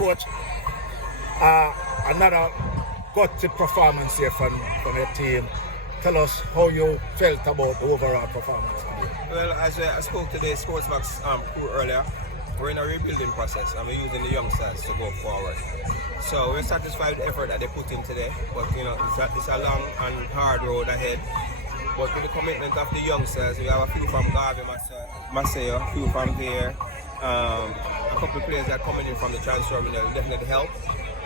coach, another gutsy performance here from your team. Tell us how you felt about the overall performance today. Well, as I spoke to the Sportsbox crew earlier, we're in a rebuilding process and we're using the youngsters to go forward. So we're satisfied with the effort that they put in today, but you know, it's a long and hard road ahead. But with the commitment of the youngsters, we have a few from Garvey, Maceo, a few from here, a couple of players that are coming in from the transfer window will definitely help.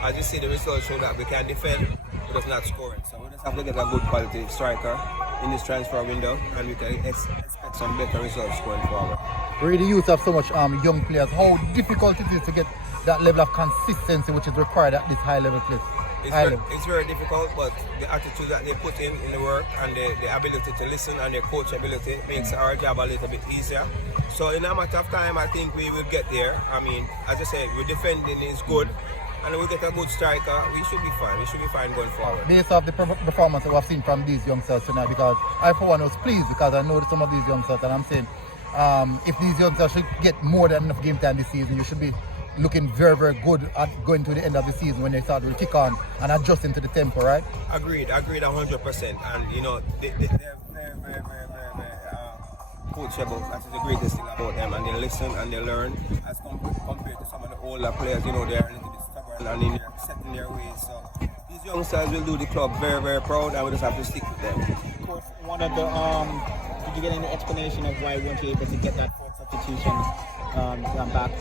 As you see, the results show that we can defend, but it's not scoring. So we just have to get a good quality striker in this transfer window, and we can expect some better results going forward. Really, youth have so much young players. How difficult it is to get that level of consistency which is required at this high level place? It's very difficult, but the attitude that they put in the work and the ability to listen and their coach ability makes our job a little bit easier. So in a matter of time, I think we will get there. I mean, as I said, we're defending is good, and we get a good striker, we should be fine. We should be fine going forward. Based off the performance that we've seen from these youngsters tonight, because I for one was pleased because I know some of these youngsters, and I'm saying if these youngsters should get more than enough game time this season, you should be looking very, very good at going to the end of the season when they start to kick on and adjusting to the tempo, right? Agreed 100%. And you know, they're very coachable. That's the greatest thing about them. And they listen and they learn as compared to some of the older players. You know, they're a little bit stubborn and they're set in their ways. So these youngsters will do the club very, very proud, and we just have to stick with them. Coach, one of the did you get any explanation of why you weren't able to get that fourth substitution back?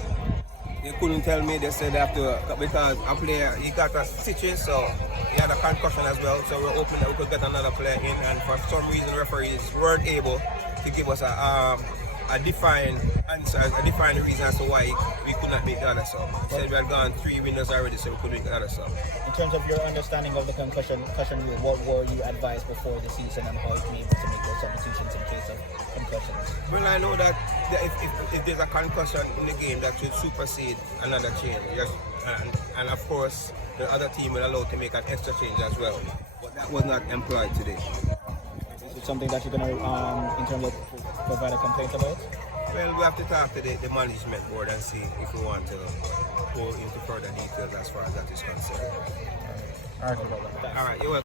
They couldn't tell me. They said they have to, because a player, he got a stitches, so he had a concussion as well. So we're hoping that we could get another player in, and for some reason referees weren't able to give us a defined answer, a defined reason as to why we could not beat the other sub. They said we had gone 3 winners already, so we could beat the other sub. In terms of your understanding of the concussion rule, what were you advised before the season, and how you be able to make those substitutions in case of concussions? Well, I know that if there's a concussion in the game, that should supersede another change. Yes, and of course, the other team will allow to make an extra change as well. But that was not employed today. Is it something that you're going to, in terms of, provide a complaint about? Well, we have to talk to the management board and see if we want to go into further details as far as that is concerned. All right. All right, you're welcome.